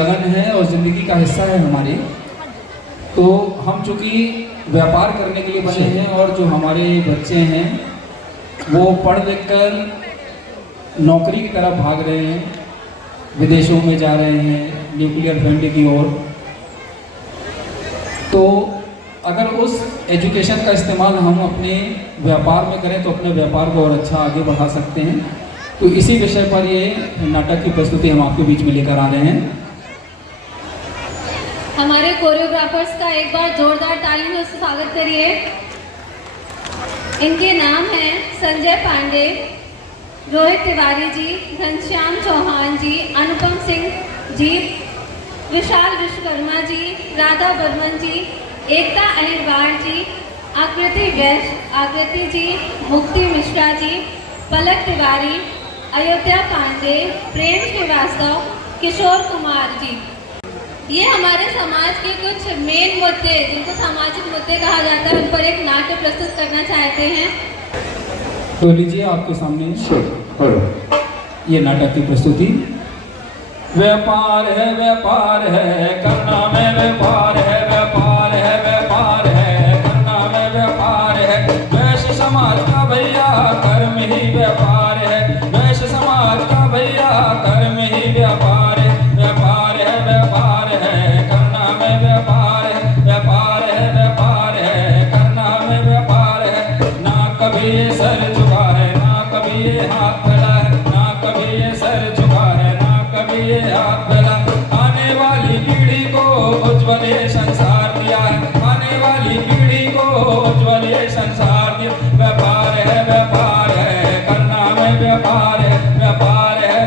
प्रचलन है और ज़िंदगी का हिस्सा है हमारी। तो हम चूँकि व्यापार करने के लिए बने हैं और जो हमारे बच्चे हैं वो पढ़ लिख कर नौकरी की तरफ भाग रहे हैं, विदेशों में जा रहे हैं न्यूक्लियर फैमिली की ओर। तो अगर उस एजुकेशन का इस्तेमाल हम अपने व्यापार में करें तो अपने व्यापार को और अच्छा आगे बढ़ा सकते हैं। तो इसी विषय पर ये नाटक की प्रस्तुति हम आपके बीच में लेकर आ रहे हैं। हमारे कोरियोग्राफर्स का एक बार जोरदार ताली से स्वागत करिए। इनके नाम हैं संजय पांडे, रोहित तिवारी जी, घनश्याम चौहान जी, अनुपम सिंह जी, विशाल विश्वकर्मा जी, राधा बर्मन जी, एकता अहिरवार जी, आकृति वैश्य, आकृति जी, मुक्ति मिश्रा जी, पलक तिवारी, अयोध्या पांडे, प्रेम श्रीवास्तव, किशोर कुमार जी। ये हमारे समाज के कुछ मेन मुद्दे, जिनको सामाजिक मुद्दे कहा जाता है, उन पर एक नाट्य प्रस्तुत करना चाहते हैं। तो लीजिए आपके सामने ये नाटक की प्रस्तुति। व्यापार है करना में व्यापार है, व्यापार है करना में व्यापार है। वैश्य समाज का भैया कर्म ही व्यापार है, वैश्य समाज का भैया कर्म ही व्यापार है। व्यापार है करना में व्यापार है, व्यापार है करना में व्यापार है। ना कभी ये सर झुका है, ना कभी ये हाथ खड़ा है, ना कभी ये सर झुका है, ना कभी ये हाथ फैला। आने वाली पीढ़ी को उज्ज्वल ये संसार दिया है, आने वाली पीढ़ी को उज्ज्वल ये संसार दिया। व्यापार है करना में व्यापार है, व्यापार है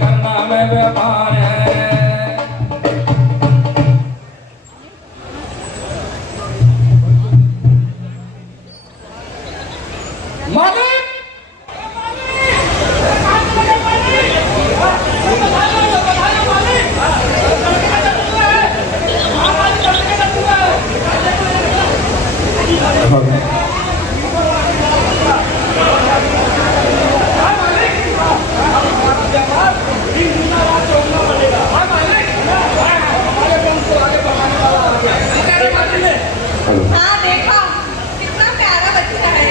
करना में व्यापार है। मालिक हाँ देखो कितना प्यारा बच्चा है।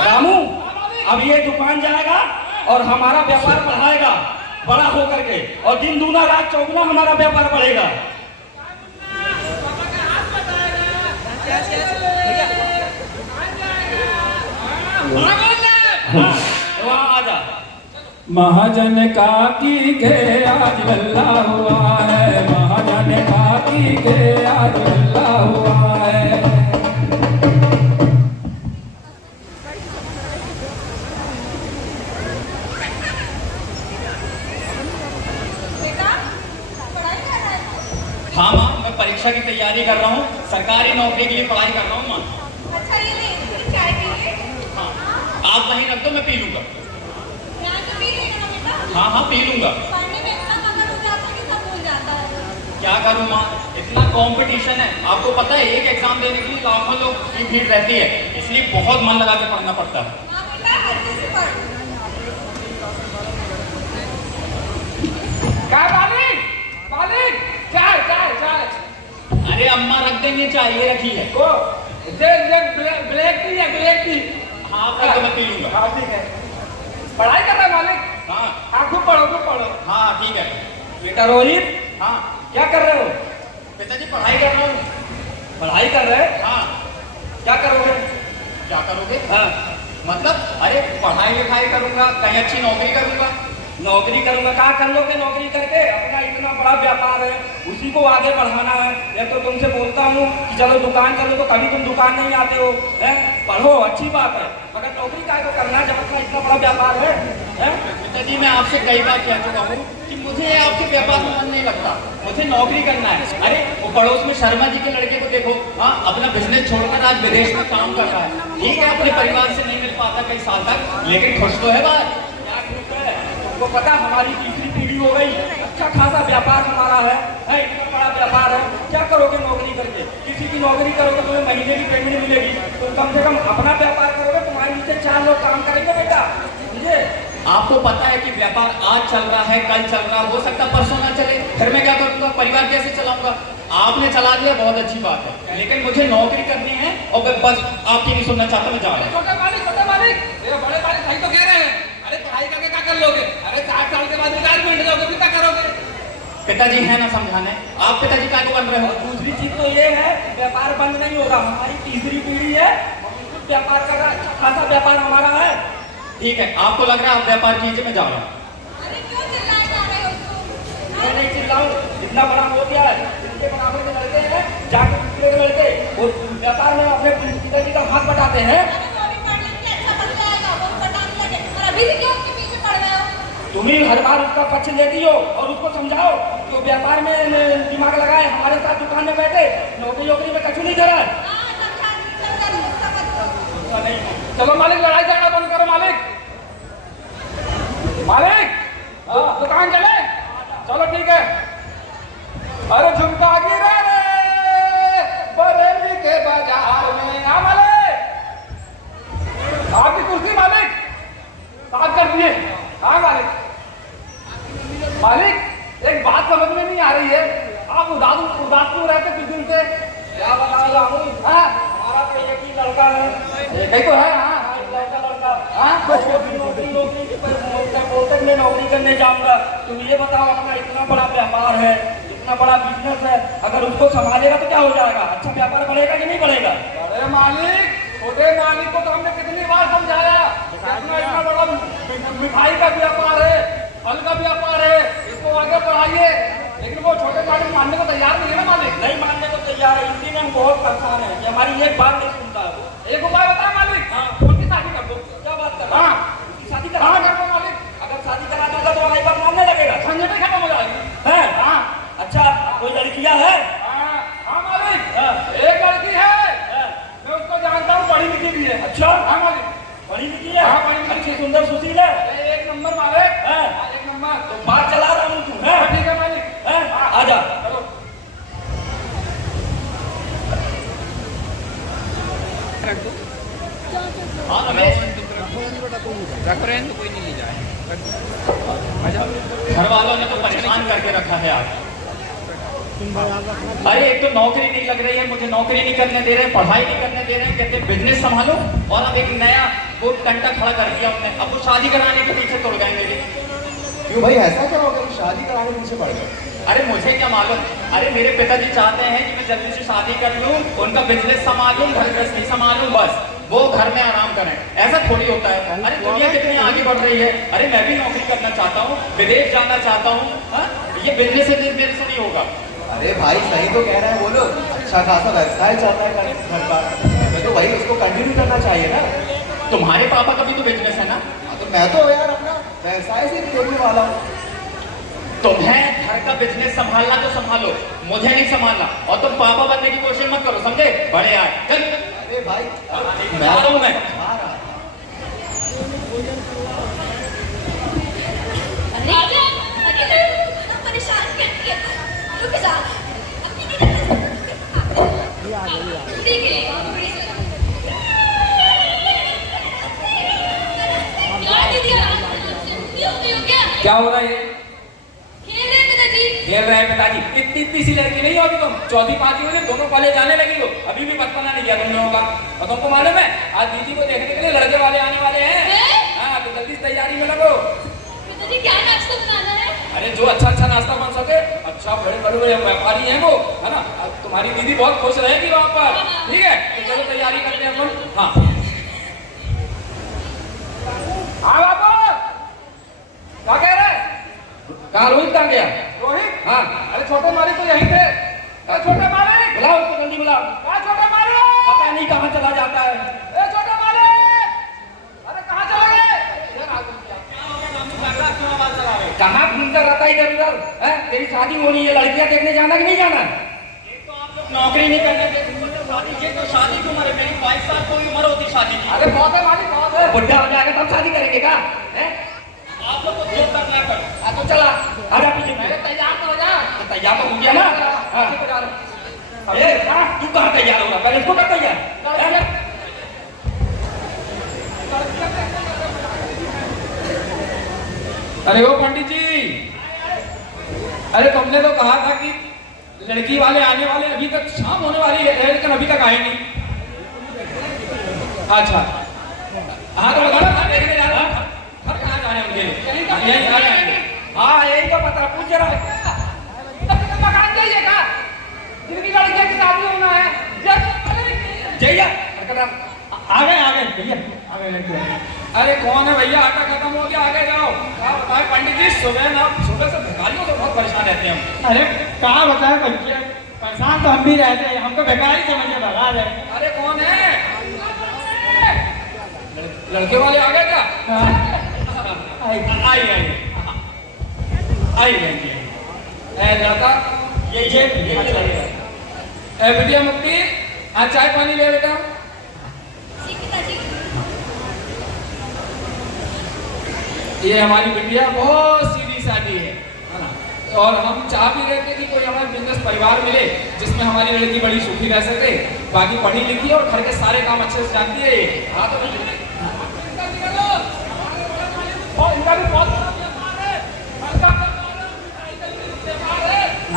रामू, अब ये दुकान जाएगा और हमारा व्यापार बढ़ाएगा बड़ा होकर के, और दिन दूना रात चौगुना हमारा व्यापार बढ़ेगा। वहाँ आजा। महाजन का की के आज लल्ला हुआ है, महाजन का की के आज लल्ला हुआ है। हाँ माँ, मैं परीक्षा की तैयारी कर रहा हूँ, सरकारी नौकरी के लिए पढ़ाई कर रहा हूँ माँ। अच्छा ये ले चाय पीजिए। हाँ, आप वहीं रख दो, मैं पी लूंगा। यहाँ से पी लेगा ना बेटा। हाँ हाँ पी लूंगा। पढ़ने में इतना मगन हो जाता है कि सब भूल जाता है। क्या करूँ माँ, इतना कंपटीशन है, आपको पता है एक एग्जाम देने के लिए लाखों लोग की भीड़ रहती है, इसलिए बहुत मन लगा के पढ़ना पड़ता है। हाँ बेटा अच्छे से पढ़। अरे अम्मा रख देंगे, चाय ये रखी है। ब्लैक टी है, ब्लैक टी। हाँ आप तो मैं पी लूंगा। हाँ ठीक है। पढ़ाई कर रहा है मालिक? हाँ आप खूब पढ़ो। हाँ ठीक है। बेटा रोहित, हाँ क्या कर रहे हो? पिताजी पढ़ाई कर रहा हूँ। पढ़ाई कर रहे हैं? हाँ क्या करोगे? क्या करोगे? हाँ मतलब अरे पढ़ाई लिखाई करूंगा, कहीं अच्छी नौकरी करूंगा। नौकरी करूंगा, क्या कर लोगे नौकरी करके? अपना इतना बड़ा व्यापार है, उसी को आगे बढ़ाना है। या तो तुमसे बोलता हूँ कि चलो दुकान कर लो, तो कभी तुम दुकान नहीं आते हो। हैं? पढ़ो, अच्छी बात है, मगर नौकरी का तो करना है जब अपना इतना बड़ा व्यापार है। पिताजी मैं आपसे कई बार कह चुका हूँ कि मुझे आपके व्यापार में मन नहीं लगता, मुझे नौकरी करना है। अरे वो पड़ोस में शर्मा जी के लड़के को देखो, हाँ अपना बिजनेस छोड़कर आज विदेश में काम कर रहा है। ठीक है अपने परिवार से नहीं मिल पाता कई साल तक, लेकिन खुश तो है बात। क्या तुमको पता हमारी तीसरी पीढ़ी हो गई, अच्छा खासा व्यापार हमारा है, इतना बड़ा व्यापार है। क्या करोगे नौकरी करके? किसी की नौकरी करोगे तुम्हें महीने की पेमेंट मिलेगी, तुम कम से कम अपना व्यापार करोगे, तुम्हारे नीचे 4 लोग काम करेंगे बेटा, समझे? आपको पता है कि व्यापार आज चल रहा है, कल चल रहा, हो सकता परसों ना चले, फिर मैं क्या करूँगा? परिवार कैसे चलाऊंगा? आपने चला दिया, बहुत अच्छी बात है, लेकिन मुझे नौकरी करनी है और मैं बस आपकी नहीं सुनना चाहता, मैं जा रहा हूँ। छोटे मालिक, मेरे बड़े मालिक सही तो कह रहे हैं। अरे पढ़ाई करके क्या कर लोगे? अरे 60 साल के बाद रिटायरमेंट जाओगे, फिर क्या करोगे? पिताजी है ना समझाने, आप पिताजी क्या को बन रहे हो? दूसरी चीज तो ये है, व्यापार बंद नहीं होगा, हमारी तीसरी पीढ़ी है, व्यापार कर रहा, अच्छा खासा व्यापार हमारा है। ठीक है, आपको लग रहा है आप व्यापार कीजिए, मैं जा रहा हूँ। मैं नहीं चिल्लाऊं, इतना बड़ा हो गया है, इनके बराबर के लड़के हैं, जाके दूसरे के लड़के वो व्यापार में अपने पिताजी का हाथ बटाते हैं। तुम ही हर बार उसका पक्ष लेती हो और उसको समझाओ कि वो व्यापार में दिमाग लगाए, हमारे साथ दुकान में बैठे, नौकरी में कछु नहीं करा। चलो मालिक, लड़ाई झगड़ा बंद करो मालिक। दुकान चले, चलो ठीक है। अरे झुमका गिरा रे बरेली के बाजार में, आपकी कुर्सी मालिक साफ कर दिए। हाँ मालिक, एक बात समझ में नहीं आ रही है, आप उदास क्यों रहते कुछ दिन से? क्या बताऊँ हमारा तो एक ही लड़का है, एक ही तो है। हाँ, लड़का बोलते मैं नौकरी करने जाऊंगा। तुम ये बताओ, अपना इतना बड़ा व्यापार है, इतना बड़ा बिजनेस है, अगर उसको संभालेगा तो क्या हो जाएगा? अच्छा व्यापार बढ़ेगा कि नहीं बढ़ेगा? अरे मालिक, छोटे मालिक को तो हमने कितनी बार समझाया, इतना बड़ा मिठाई का व्यापार है, फल का व्यापार है, इसको आगे बढ़ाइए, लेकिन वो छोटे मालिक मानने को तैयार नहीं है ना। मालिक नहीं मानने को तैयार है, इसी में हम बहुत परेशान है कि हमारी एक बात नहीं सुनता है। एक उपाय बताओ मालिक। हाँ, उनकी शादी कर दो। क्या बात कर रहा है? उसकी शादी करा दो मालिक। अगर शादी करा दोगे तो हमारी बात मानने लगेगा, झंझट खत्म हो जाएगी। है हाँ, अच्छा कोई लड़कियां है? हाँ मालिक, एक लड़की है, मैं उसको जानता हूँ, पढ़ी लिखी भी है। अच्छा हाँ मालिक, पढ़ी लिखी है? हाँ, पढ़ी अच्छी सुंदर सुशील है, एक नंबर मालिक, एक नंबर। तो बात चला रहा हूँ तू है? ठीक है मालिक, आजा चलो। हाँ रमेश, घर वालों ने तो परेशान करके रखा है आप। अरे एक तो नौकरी नहीं लग रही है, मुझे नौकरी नहीं करने दे रहे हैं, पढ़ाई नहीं करने दे रहे हैं, कहते बिजनेस संभालो, और अब एक नया वो टंटा खड़ा कर दिया अपने, अब वो शादी कराने के पीछे तुड़ गए मेरे। क्यों भाई, ऐसा क्या हो गया? शादी कराने के पीछे पड़ गए? अरे मुझे क्या मालूम, अरे मेरे पिताजी चाहते हैं कि मैं जल्दी से शादी कर लूं, उनका बिजनेस संभालूं, घर गृहस्थी संभालूं, बस वो घर में आराम करें। ऐसा थोड़ी होता है। अरे दुनिया कितनी आगे बढ़ रही है, अरे मैं भी नौकरी करना चाहता हूँ, विदेश जाना चाहता हूँ, ये बिजनेस मेरे से नहीं होगा। अरे भाई सही तो कह रहे हैं वो लोग, अच्छा खासा व्यवसाय चल रहा है घर का, मैं तो वही उसको कंटिन्यू करना चाहिए ना। तुम्हारे पापा का भी तो बिजनेस है ना? तो मैं तो यार अपना व्यवसाय से भी देखने वाला हूँ। तुम्हें घर का बिजनेस संभालना तो संभालो, मुझे नहीं संभालना, और तुम पापा बनने की कोशिश मत करो, समझे? बड़े आए चल। अरे भाई मैं तो मैं परेशान करती है, रुक जा, क्या हो रहा है? खेल रहे हैं पिताजी। इतनी सी लड़की नहीं होती तुम, चौथी पांचवी में दोनों कॉलेज जाने लगी हो, अभी भी बचपना नहीं किया तुम लोगों का। और तुमको मालूम है आज दीदी को देखने के लिए लड़के वाले आने वाले हैं। हाँ तो जल्दी तैयारी में लगो। पिताजी क्या नाश्ता बनाना है? अरे जो अच्छा नाश्ता बन सके, अच्छा बड़े व्यापारी हैं वो, है ना? तुम्हारी दीदी बहुत खुश रहेगी वहाँ पर, ठीक है? तो चलो तैयारी करते हैं अपन। हाँ हाँ बाबू, क्या कह रहे? कहाँ रोहित कहाँ गया? रोहित? हाँ, अरे छोटे मालिक तो यहीं थे। अरे छोटे मालिक, बुलाओ उसको, जल्दी बुलाओ। क्या छोटे मालिक? पता नहीं कहाँ चला जाता है। ए छोटे मालिक, अरे कहाँ चला गए? कहाँ घूमता रहता है इधर उधर? तेरी शादी होनी है, लड़कियां देखने जाना कि नहीं जाना? एक तो आप लोग नौकरी नहीं करने देते, शादी की उम्र है मेरी, 22 साल कोई उम्र होती शादी की। अरे बहुत है मालिक, बहुत है। बुढ़ा हो जाएगा तब शादी करेंगे क्या? आप लोग को जो करना कहाँ तैयार होगा, पहले इसको कर तैयार। अरे ओ पंडित जी, अरे तुमने तो कहा था कि लड़की वाले आने वाले, अभी तक शाम होने वाली है लेकिन अभी तक आए नहीं। अच्छा हाँ तो बता ना, देखने जा रहा हूँ घर कहाँ जा रहे हैं उनके लिए, यही आ जाएंगे। हाँ यही तो पता पूछ रहा है। मकान जाइएगा, जिनकी लड़की की शादी होना है जैया आ गए भैया आ गए। अरे कौन है भैया, आटा खत्म हो गया, आगे जाओ। क्या बताएं पंडित जी, सुबह से भिखारियों से बहुत परेशान रहते हैं हम। अरे कहाँ बताए बच्चे, परेशान तो हम भी रहते हैं, हमको भिखारी समझ के भगा दे। अरे कौन है, लड़के वाले आ गए क्या? आई लड़का ये बिटिया मुक्ति, आज चाय पानी ले बेटा। ये हमारी बिटिया बहुत सीधी सादी है ना, और हम चाह भी रहे थे कि कोई हमारे बिजनेस परिवार मिले जिसमें हमारी लड़की बड़ी सुखी रह सके, बाकी पढ़ी लिखी है और घर के सारे काम अच्छे से जानती है। हाँ तो इनका भी बहुत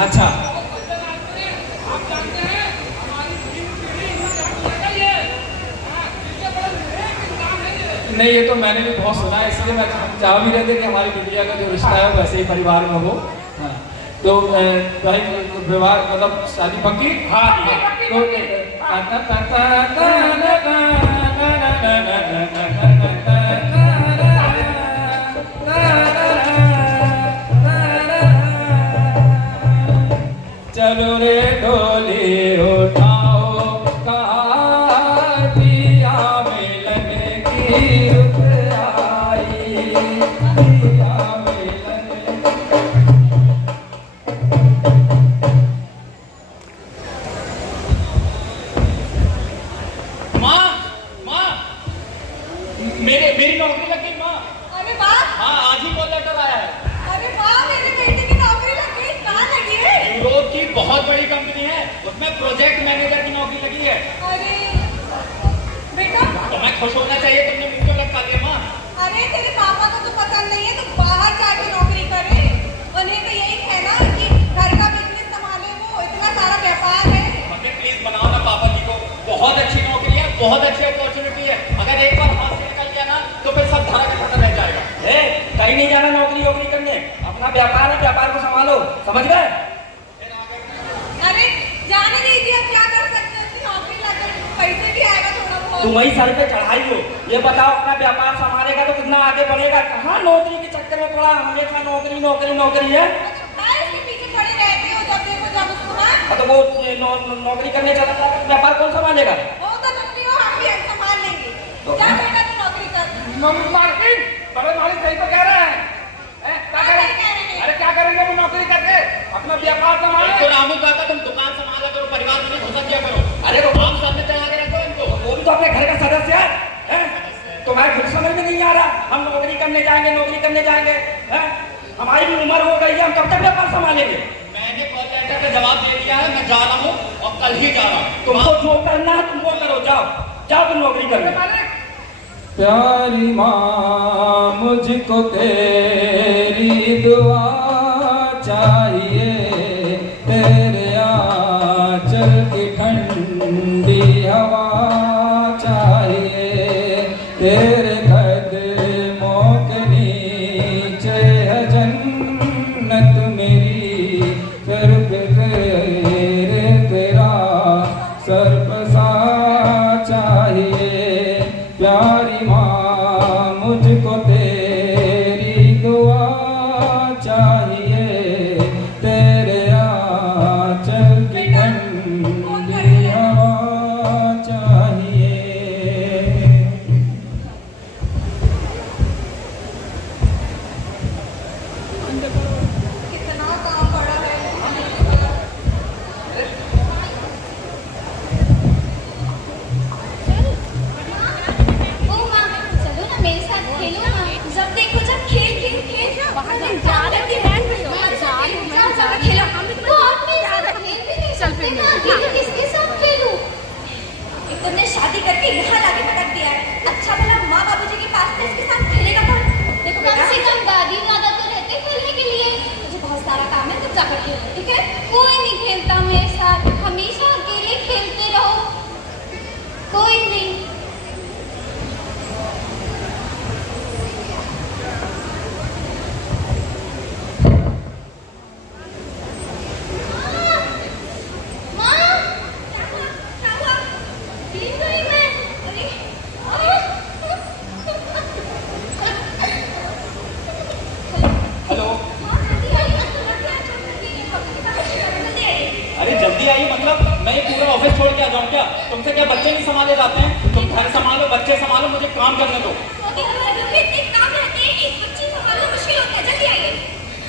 अच्छा आप जानते हैं हमारी नहीं, ये तो मैंने भी बहुत सुना है, इसलिए मैं चाह भी रहे थे कि हमारी बिटिया का जो रिश्ता है वैसे ही परिवार में हो। हाँ तो भाई विवाह मतलब शादी पक्की। हाँ तो चलो रे डोली उठाओ, कहाँ पिया मिलन की रुत आई, पिया मिलन। माँ मेरी नौकरी लग गई माँ। अरे वाह, हाँ आज ही कॉल लेटर आया है। अरे वाह, मेरी बेटी की नौकरी लग गई। कहाँ लगी है? यूरोप की बहुत बड़ी कंपनी है, उसमें प्रोजेक्ट मैनेजर की नौकरी लगी है। अरे बेटा, तो मैं खुश होना चाहिए, तुमने मुझको लटका दिया माँ। अरे तेरे पापा को तो पसंद नहीं है, तो बाहर जाके नौकरी करे। उन्हें तो यही है ना कि घर का बिजनेस संभाले, वो इतना सारा व्यापार है। मम्मी प्लीज बनाओ ना पापा जी को, बहुत अच्छी नौकरी है, बहुत अच्छी अपॉर्चुनिटी है। अगर एक बार हाथ से निकल गया ना तो फिर सब धरा के पता रह जाएगा। कहीं नहीं जाना नौकरी करने, अपना व्यापार है, व्यापार को संभालो, समझ गए? अरे जाने दीजिए, अब क्या कर सकते हैं, उसकी नौकरी लग गई, पैसे भी आएगा थोड़ा बहुत। तुम वही सर पे चढ़ाई हो। ये बताओ अपना व्यापार संभालेगा तो कितना आगे बढ़ेगा, कहाँ नौकरी के चक्कर में पड़ा, हमेशा नौकरी नौकरी नौकरी है। भाई उसके पीछे खड़े रहते हो, जब देखो जब उसको। हाँ तो वो नौकरी करने चला जाएगा, व्यापार कौन संभालेगा? वो तो तुम भी हो, हम भी संभाल लेंगे। जा बेटा, तू नौकरी कर। मार्किन बड़े मालिक सही तो कह रहे हैं। क्या करेंगे? अरे क्या करेंगे वो नौकरी करके, अपना व्यापार संभाले। तो रामू काका तुम दुकान संभाला करो, परिवार में घुसा दिया करो। अरे वो काम सामने चला के रखो इनको। वो भी तो अपने घर का सदस्य है। तुम्हारे खुद समझ में नहीं आ रहा, हम नौकरी करने जाएंगे हैं? हमारी भी उम्र हो गई है, हम कब तक व्यापार संभालेंगे? मैंने कॉल लेटर का जवाब दे दिया है, मैं जा रहा हूँ और कल ही जा रहा हूँ। तुमको जो करना है तुम वो करो, जाओ तुम नौकरी करने। प्यारी माँ मुझको तेरी दुआ चाहिए, तेरे आंचल की ठंडी हवा चाहिए, तेरे कदमों के नीचे है जन्नत मेरी, फिर तेरा सरपसा चाहिए। प्यारी माँ मुझको तेरी दुआ चाहिए, तेरे के यहाँ लाके पटक दिया है। अच्छा भला माँ बाबूजी के पास थे, इसके साथ खेलेगा कौन? देखो कम से कम दादी दादा तो रहते खेलने के लिए। मुझे बहुत सारा काम है, तुम जाकर खेलो, ठीक है? कोई नहीं खेलता मेरे साथ, हमेशा अकेले खेलते रहो। कोई नहीं। हेलो। अरे जल्दी आइए, मतलब मैं ये पूरा ऑफिस छोड़ के आ जाऊँ क्या? तुमसे क्या बच्चे नहीं संभाले जाते हैं? तुम घर संभालो, बच्चे संभालो, मुझे काम करने दो।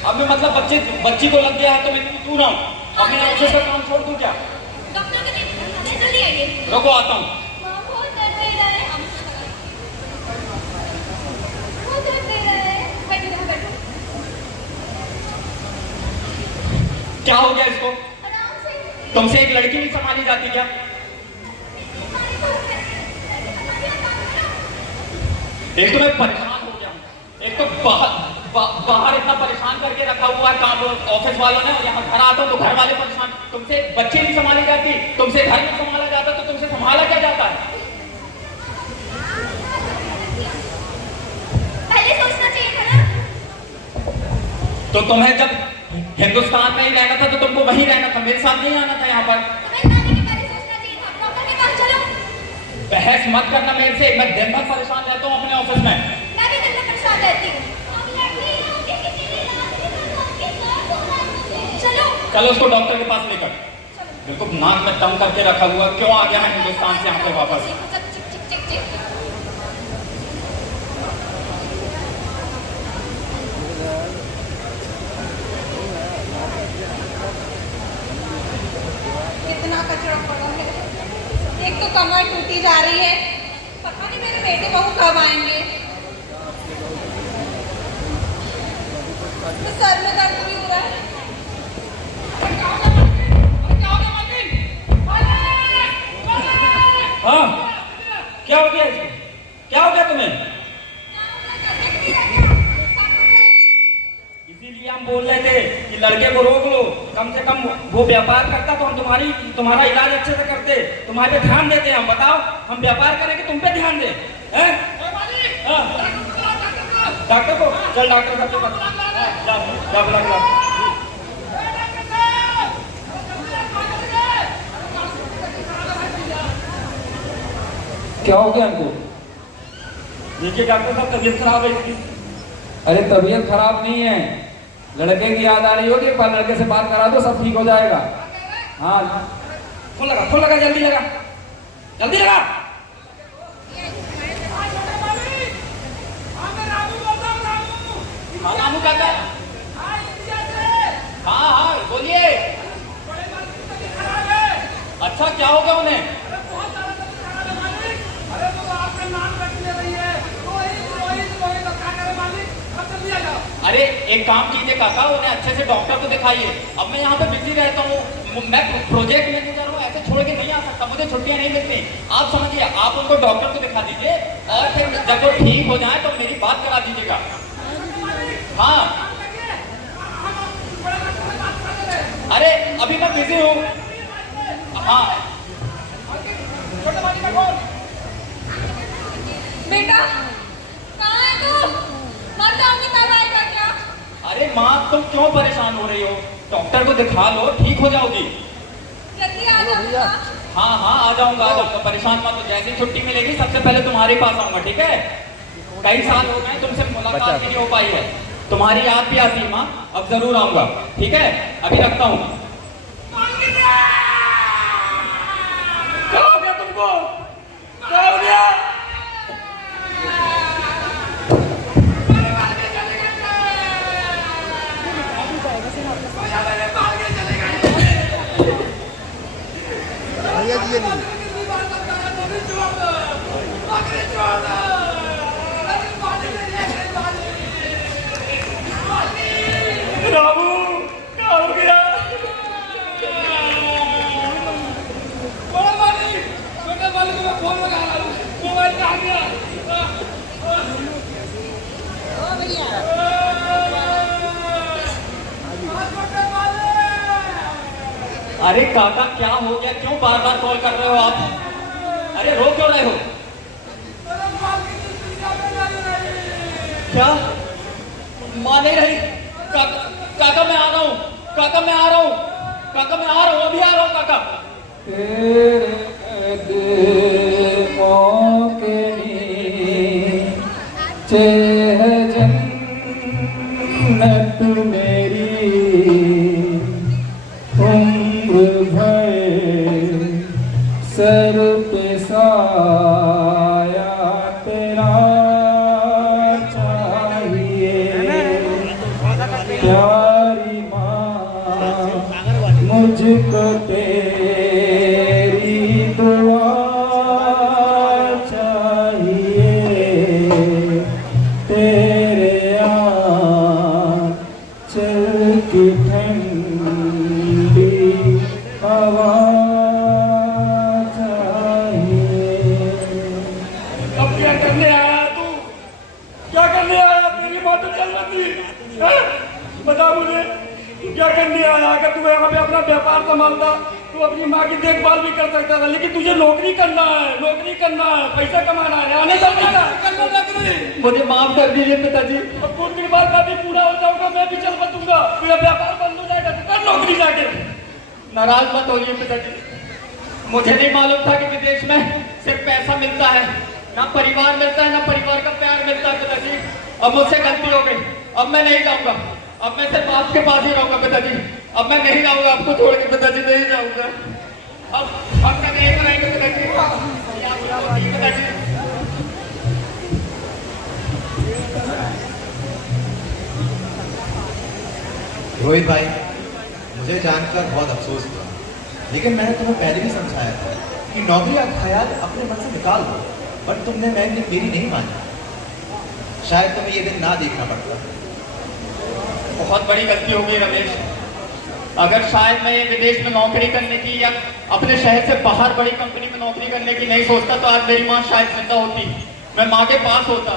अब मैं मतलब बच्ची को लग गया है तो मैं क्यों ना हूँ? अब मैं ऑफिस का काम छोड़ दूँ क्या? रुको, आता हूँ। क्या हो गया इसको? तुमसे एक लड़की नहीं संभाली जाती क्या? एक तो मैं परेशान हो गया हूँ, एक तो बाहर इतना परेशान करके रखा हुआ है काम ऑफिस वालों ने, और यहाँ घर आता हूँ तो घर वाले परेशान। तुमसे बच्चे नहीं संभाली जाती, तुमसे घर नहीं संभाला जाता, तो तुमसे संभाला क्या जाता है? पहले सोचना चाहिए था ना। तो तुम्हें जब हिंदुस्तान में ही रहना था तो तुमको वहीं रहना था, मेरे साथ नहीं आना था यहाँ पर। बहस मत करना मेरे से, मैं दिन भर परेशान रहता हूँ अपने ऑफिस में। मैं भी दिन भर परेशान रहती हूँ। चलो चलो उसको डॉक्टर के पास लेकर। बिल्कुल नाक में दम करके रखा हुआ, क्यों आ गया मैं हिंदुस्तान से यहाँ पे वापस? कितना कचरा पड़ा है। एक तो कमर टूटी जा रही है, पता नहीं मेरे बेटे बहू कब आएंगे। तो सर में दर्द भी हो रहा है। हाँ, क्या हो गया इसको? क्या हो गया तुम्हें? इसीलिए हम बोल रहे थे कि लड़के को रोक लो, कम से कम वो व्यापार करता तो हम तुम्हारा इलाज अच्छे से करते, तुम्हारे पे ध्यान देते। हम बताओ, हम व्यापार करें कि तुम पे ध्यान दें? हैं? हाँ। डॉक्टर को चल, डॉक्टर साहब के पास जा, बुला। क्या हो गया इनको? देखिए डॉक्टर साहब, तबीयत खराब है इसकी। अरे तबीयत खराब नहीं है, लड़के की याद आ रही होगी, एक बार लड़के से बात करा दो, सब ठीक हो जाएगा। हाँ, फोन लगा, जल्दी लगा। हाँ रामू कहता है। हाँ बोलिए। अच्छा क्या हो गया उन्हें? अरे एक काम कीजिए काका, उन्हें अच्छे से डॉक्टर को दिखाइए। अब मैं यहाँ पे बिजी रहता हूँ, मैं प्रोजेक्ट मैनेजर हूँ, ऐसे छोड़ के नहीं आ सकता, मुझे छुट्टियाँ नहीं मिलती। आप समझिए, आप उनको डॉक्टर को दिखा दीजिए और फिर जब वो ठीक हो जाए तो मेरी बात करा दीजिएगा। हाँ अरे अभी मैं बिजी हूँ। हाँ बेटा कहाँ है तू? मर जाऊंगी तब आएगा क्या? अरे माँ, तुम क्यों परेशान हो रही हो? डॉक्टर को दिखा लो, ठीक हो जाओगी। जल्दी आ जाओ। हाँ आ जाऊंगा। परेशान मत हो, जैसी छुट्टी मिलेगी सबसे पहले तुम्हारे पास आऊंगा, ठीक है? कई साल हो गए तुमसे मुलाकात भी नहीं हो पाई है, तुम्हारी याद भी आती है माँ, अब जरूर आऊंगा, ठीक है? अभी रखता हूँ। क्या हो गया तुमको? क्या हो गया? रामू क्या हो गया? बड़ा मालिक, छोटे मालिक को मैं फोन लगा रहा हूँ। अरे काका क्या हो गया, क्यों बार बार कॉल कर रहे हो आप? अरे रो क्यों रहे हो? क्या माँ नहीं रही? काका मैं आ रहा हूँ, काका मैं आ रहा हूँ, काका मैं आ रहा हूँ, अभी आ रहा हूँ काका। तेरे कदमों के नीचे है जन्नत मेरी, उम्र भर सर पे साया तेरा चाहिए। प्यारी माँ मुझको तेरी दुआ चाहिए, तेरे आंचल की ठंडी हवा चाहिए। अब क्या करने आया तू? क्या करने आया? तेरी बात तो चल रही थी। हैं? बता मुझे तू क्या करने आया? अगर तू यहाँ पे अपना व्यापार संभालता तू अपनी माँ की देखभाल भी कर सकता था, लेकिन तुझे नौकरी करना है, नौकरी करना है, पैसा कमाना है, आने करने का करना लग रही। मुझे माफ कर दीजिए पिताजी। अब कुछ दिन बाद मैं भी पूरा हो जाऊंगा, मैं भी चल बचूंगा, तेरा व्यापार बंद हो जाएगा, तू कर नौकरी जाके। नाराज मत होइए पिताजी, मुझे नहीं मालूम था कि विदेश में सिर्फ पैसा मिलता है, ना परिवार मिलता है, ना परिवार का प्यार मिलता है पिताजी। अब मुझसे गलती हो गई, अब मैं नहीं जाऊंगा, अब मैं सिर्फ आपके पास ही रहूंगा पिताजी। अब मैं नहीं जाऊंगा आपको छोड़ के पिताजी, नहीं जाऊंगा। अब मैं नहीं रहेंगे पिताजी, पिताजी। रोहित भाई, मुझे जानकर बहुत अफसोस हुआ, लेकिन मैंने तुम्हें पहले भी समझाया था कि नौकरी का ख्याल अपने मन से निकाल दो, बट तुमने मेरी नहीं मानी। शायद तुम्हें ये दिन ना देखना पड़ता। बहुत बड़ी गलती होगी रमेश। अगर शायद मैं ये विदेश में नौकरी करने की या अपने शहर से बाहर बड़ी कंपनी में नौकरी करने की नहीं सोचता तो आज मेरी माँ शायद जिंदा होती, मैं माँ के पास होता।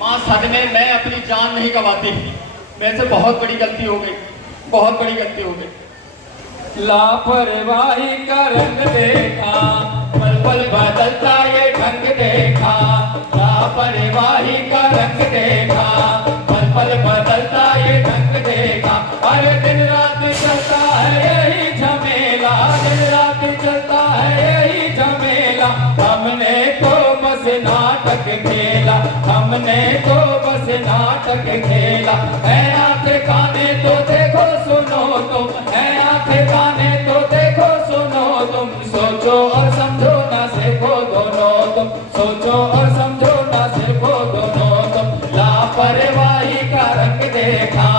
माँ सदमे मैं अपनी जान नहीं गंवाती। मेरे से बहुत बड़ी गलती हो गई, बहुत बड़ी गलती हो गई। लापरवाही का रंग देखा, पल पल बदलता ये ढंग देखा। लापरवाही का रंग देखा, पल पल बदलता ये ढंग देखा। अरे दिन रात चलता है यही झमेला, दिन रात चलता है यही झमेला। हमने तो बस नाटक खेला, हमने तो बस नाटक खेला। है आंखें काने तो देखो सुनो तुम, है आंखें काने तो देखो सुनो तुम। सोचो और समझो ना सीखो दोनों तुम, सोचो और समझो ना सीखो दोनों तुम। लापरवाही का रंग देखा,